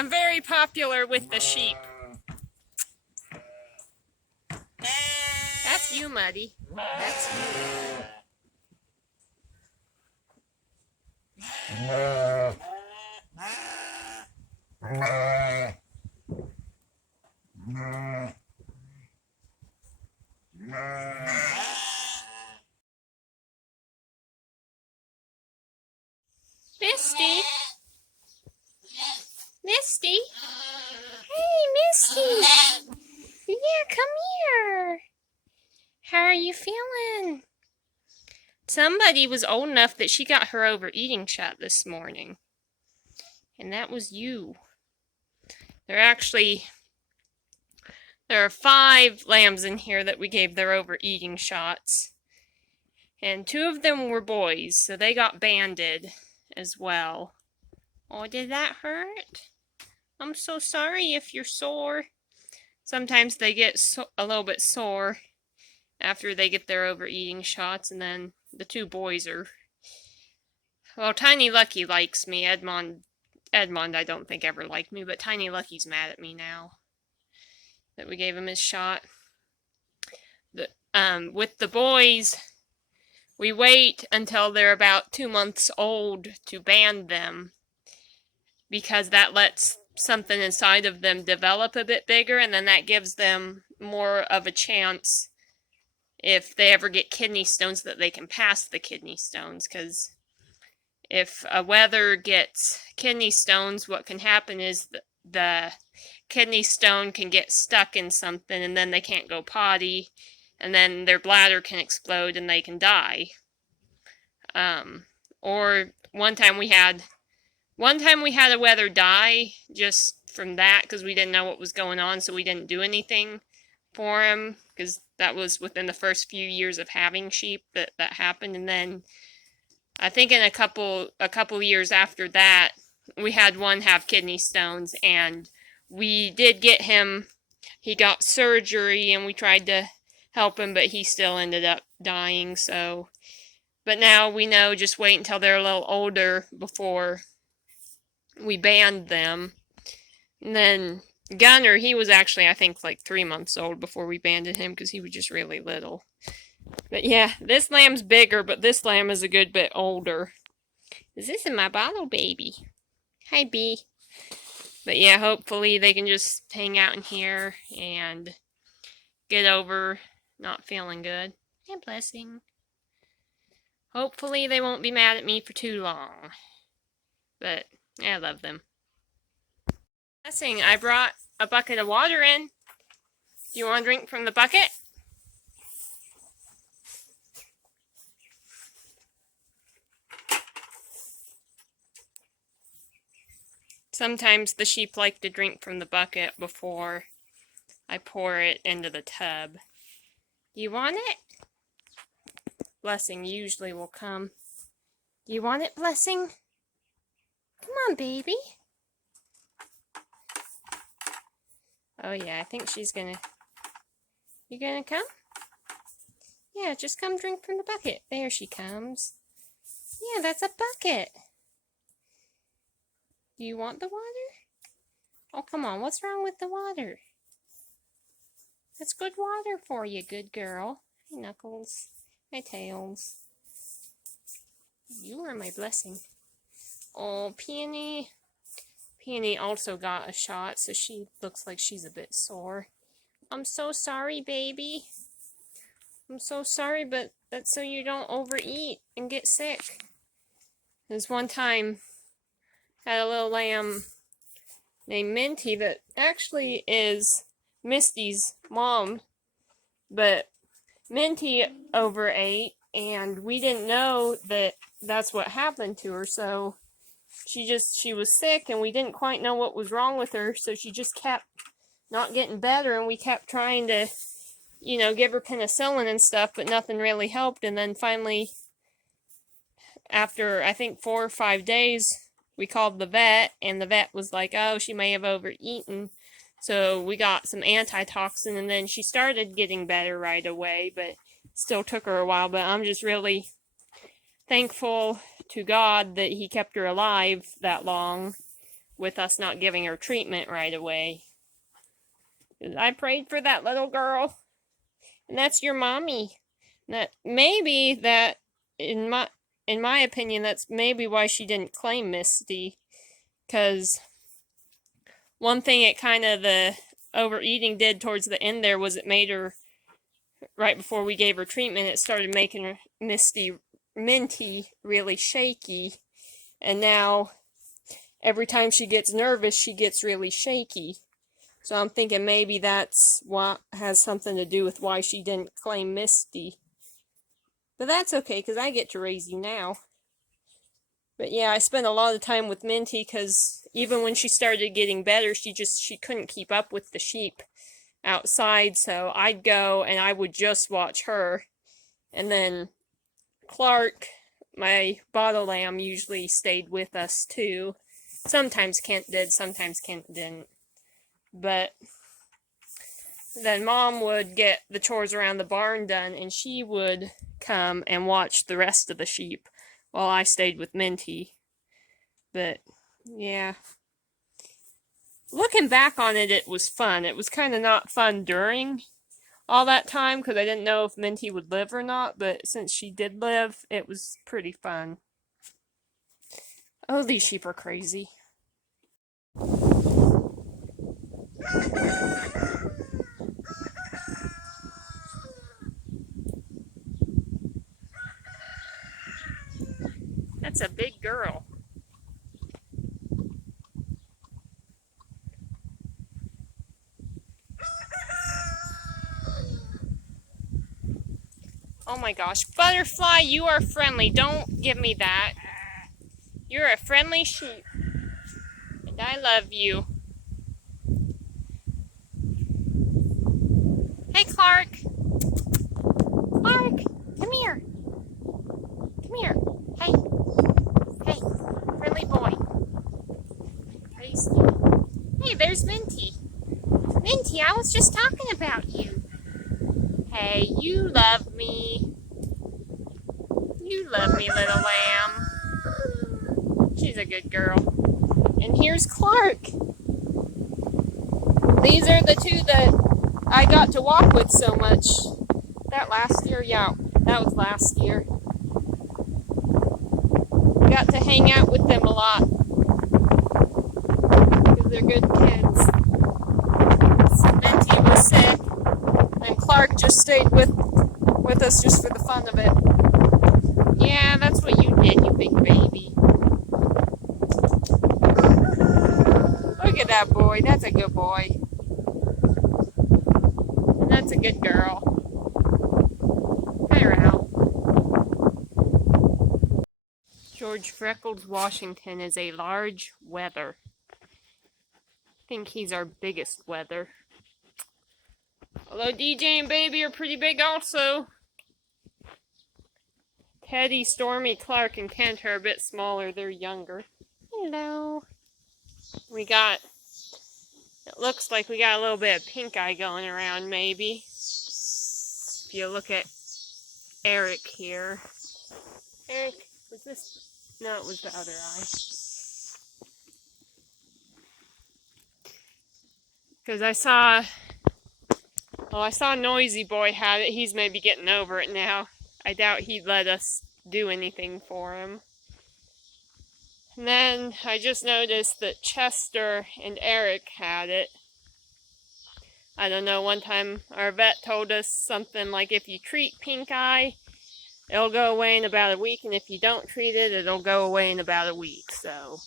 I'm very popular with the sheep. That's you, Muddy. That's you. Misty? Misty? Hey, Misty! Yeah, come here. How are you feeling? Somebody was old enough that she got her overeating shot this morning. And that was you. There are 5 lambs in here that we gave their overeating shots. And 2 of them were boys, so they got banded as well. Oh, did that hurt? I'm so sorry if you're sore. Sometimes they get a little bit sore after they get their overeating shots, and then the 2 boys are... Well, Tiny Lucky likes me. Edmond I don't think ever liked me, but Tiny Lucky's mad at me now that we gave him his shot. With the boys, we wait until they're about 2 months old to band them, because that lets something inside of them develop a bit bigger, and then that gives them more of a chance if they ever get kidney stones that they can pass the kidney stones. Because if a wether gets kidney stones, what can happen is the kidney stone can get stuck in something, and then they can't go potty, and then their bladder can explode and they can die. Or one time we had a wether die just from that, because we didn't know what was going on, so we didn't do anything for him, because that was within the first few years of having sheep that happened. And then I think in a couple years after that, we had one have kidney stones, and we did get him. He got surgery, and we tried to help him, but he still ended up dying. So, but now we know, just wait until they're a little older before we banned them. And then Gunner, he was actually, I think, like 3 months old before we banded him, because he was just really little. But yeah, this lamb's bigger, but this lamb is a good bit older. Is this in my bottle, baby? Hi, B. But yeah, hopefully they can just hang out in here and get over not feeling good. Hi, Blessing. Hopefully they won't be mad at me for too long. But yeah, I love them. Blessing, I brought a bucket of water in. Do you want to drink from the bucket? Sometimes the sheep like to drink from the bucket before I pour it into the tub. Do you want it? Blessing usually will come. Do you want it, Blessing? Come on, baby. Oh yeah, I think she's gonna... You gonna come? Yeah, just come drink from the bucket. There she comes. Yeah, that's a bucket. Do you want the water? Oh, come on. What's wrong with the water? That's good water for you, good girl. Hi, Knuckles. Hi, Tails. You are my blessing. Oh, Peony. Peony also got a shot, so she looks like she's a bit sore. I'm so sorry, baby. I'm so sorry, but that's so you don't overeat and get sick. There's one time I had a little lamb named Minty that actually is Misty's mom, but Minty overate, and we didn't know that that's what happened to her. So she was sick, and we didn't quite know what was wrong with her, so she just kept not getting better, and we kept trying to, give her penicillin and stuff, but nothing really helped. And then finally, after I think 4 or 5 days, we called the vet, and the vet was like, oh, she may have overeaten. So we got some antitoxin, and then she started getting better right away, but still took her a while. But I'm just really thankful to God that he kept her alive that long. with us not giving her treatment right away. I prayed for that little girl. And that's your mommy. That maybe that in my opinion, that's maybe why she didn't claim Misty. Because one thing it kind of the overeating did towards the end there was it made her, right before we gave her treatment, it started making her Minty really shaky. And now every time she gets nervous, she gets really shaky. So I'm thinking maybe that's what has something to do with why she didn't claim Misty. But that's okay, because I get to raise you now. But yeah, I spent a lot of time with Minty, because even when she started getting better, she couldn't keep up with the sheep outside. So I'd go and I would just watch her. And then Clark, my bottle lamb, usually stayed with us too. Sometimes Kent did, sometimes Kent didn't. But then Mom would get the chores around the barn done, and she would come and watch the rest of the sheep while I stayed with Minty. But, yeah. Looking back on it, it was fun. It was kind of not fun during all that time, because I didn't know if Minty would live or not, but since she did live, it was pretty fun. Oh, these sheep are crazy. That's a big girl. Oh my gosh. Butterfly, you are friendly. Don't give me that. You're a friendly sheep. And I love you. Hey, Clark. Clark, come here. Come here. Hey. Hey, friendly boy. Hey, there's Minty. Minty, I was just talking about you. Hey, you love me. You love me, little lamb. She's a good girl. And here's Clark. These are the two that I got to walk with so much. That last year? Yeah, that was last year. Got to hang out with them a lot. Because they're good kids. Minty was sick. And Clark just stayed with us just for the fun of it. Yeah, that's what you did, you big baby. Look at that boy. That's a good boy. And that's a good girl. Hi, Ralph. George Freckles Washington is a large wether. I think he's our biggest wether. Although DJ and Baby are pretty big also. Teddy, Stormy, Clark, and Kent are a bit smaller. They're younger. Hello. It looks like we got a little bit of pink eye going around, maybe. If you look at Eric here. Eric, was this? No, it was the other eye. Because I saw Noisy Boy had it. He's maybe getting over it now. I doubt he'd let us do anything for him. And then I just noticed that Chester and Eric had it. I don't know, one time our vet told us something like if you treat pink eye, it'll go away in about a week, and if you don't treat it, it'll go away in about a week. So,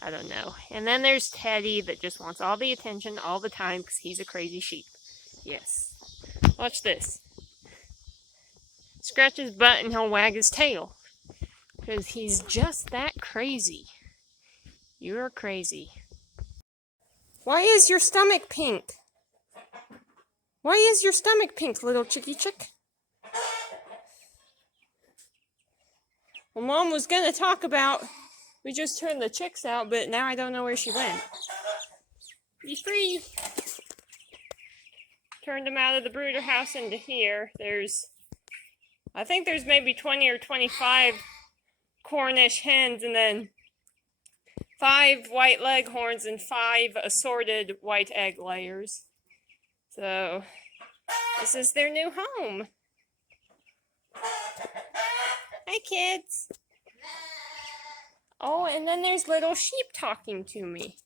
I don't know. And then there's Teddy that just wants all the attention all the time because he's a crazy sheep. Yes. Watch this. Scratch his butt and he'll wag his tail. Because he's just that crazy. You're crazy. Why is your stomach pink? Why is your stomach pink, little chickie chick? Well, Mom was going to talk about, we just turned the chicks out, but now I don't know where she went. Be free. Turned them out of the brooder house into here. I think there's maybe 20 or 25 Cornish hens, and then 5 white leghorns and 5 assorted white egg layers. So this is their new home. Hi, kids. Oh, and then there's little sheep talking to me.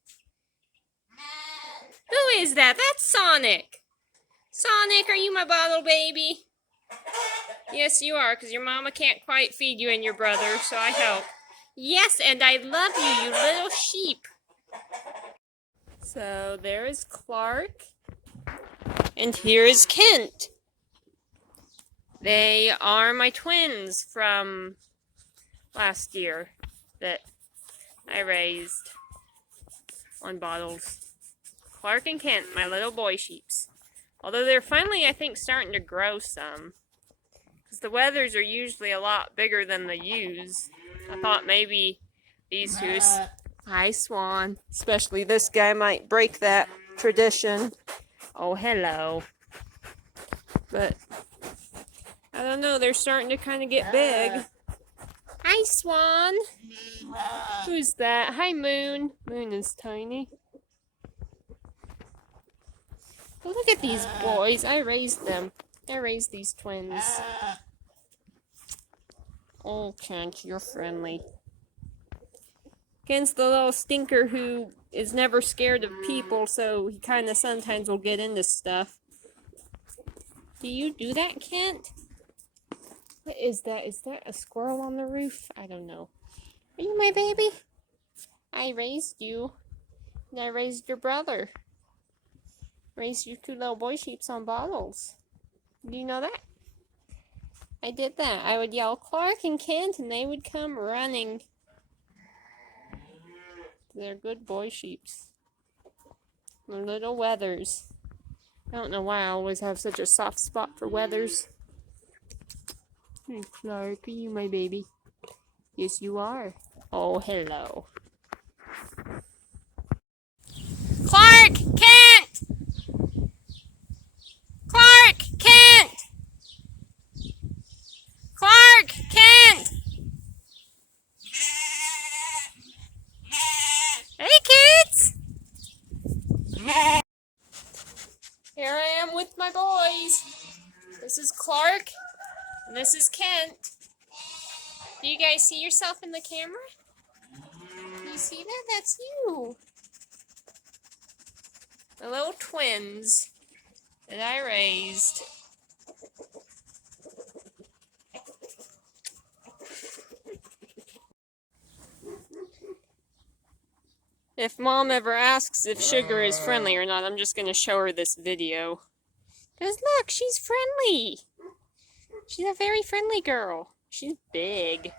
Who is that? That's Sonic. Sonic, are you my bottle baby? Yes, you are, because your mama can't quite feed you and your brother, so I help. Yes, and I love you, you little sheep. So there is Clark, and here is Kent. They are my twins from last year that I raised on bottles. Clark and Kent, my little boy sheeps. Although they're finally, I think, starting to grow some. Because the wethers are usually a lot bigger than the ewes. I thought maybe these two... Hi, Swan. Especially this guy might break that tradition. Oh, hello. But, I don't know, they're starting to kind of get big. Hi, Swan. Who's that? Hi, Moon. Moon is tiny. But look at these boys. I raised them. I raised these twins. Oh, Kent, you're friendly. Kent's the little stinker who is never scared of people, so he kind of sometimes will get into stuff. Do you do that, Kent? What is that? Is that a squirrel on the roof? I don't know. Are you my baby? I raised you. And I raised your brother. Raised your 2 little boy sheeps on bottles. Do you know that? I did that. I would yell Clark and Kent and they would come running. They're good boy sheeps. They're little wethers. I don't know why I always have such a soft spot for wethers. Hey, Clark, are you my baby? Yes, you are. Oh, hello. Clark! Kent! Clark! Kent! Clark! Kent! Hey, kids! Here I am with my boys. This is Clark, and this is Kent. Do you guys see yourself in the camera? Do you see that? That's you. The little twins that I raised. If Mom ever asks if Sugar is friendly or not, I'm just going to show her this video. Because look, she's friendly. She's a very friendly girl. She's big.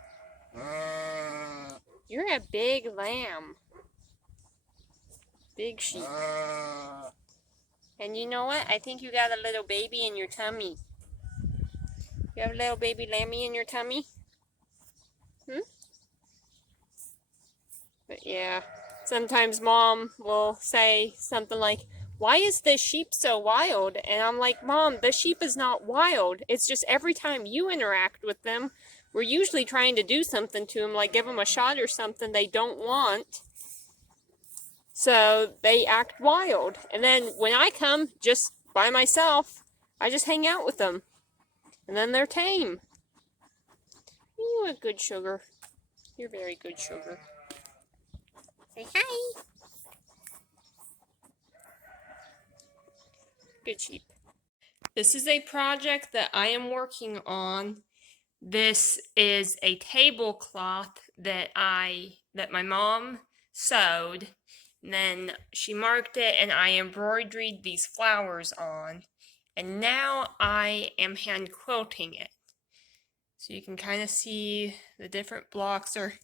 You're a big lamb. Big sheep. And you know what? I think you got a little baby in your tummy. You have a little baby lammy in your tummy? But yeah, sometimes Mom will say something like, why is this sheep so wild? And I'm like, Mom, the sheep is not wild. It's just every time you interact with them, we're usually trying to do something to them, like give them a shot or something they don't want. So they act wild. And then when I come just by myself, I just hang out with them. And then they're tame. You're a good Sugar. You're very good, Sugar. Say hi. Good sheep. This is a project that I am working on. This is a tablecloth that my mom sewed. And then she marked it and I embroidered these flowers on. And now I am hand quilting it. So you can kind of see the different blocks are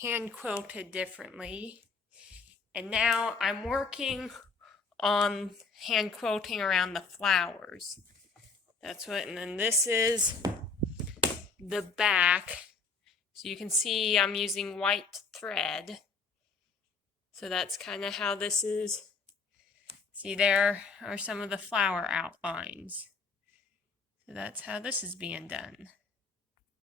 hand quilted differently. And now I'm working on hand quilting around the flowers. That's what, and then this is the back. So you can see I'm using white thread. So that's kind of how this is. See, there are some of the flower outlines. So that's how this is being done.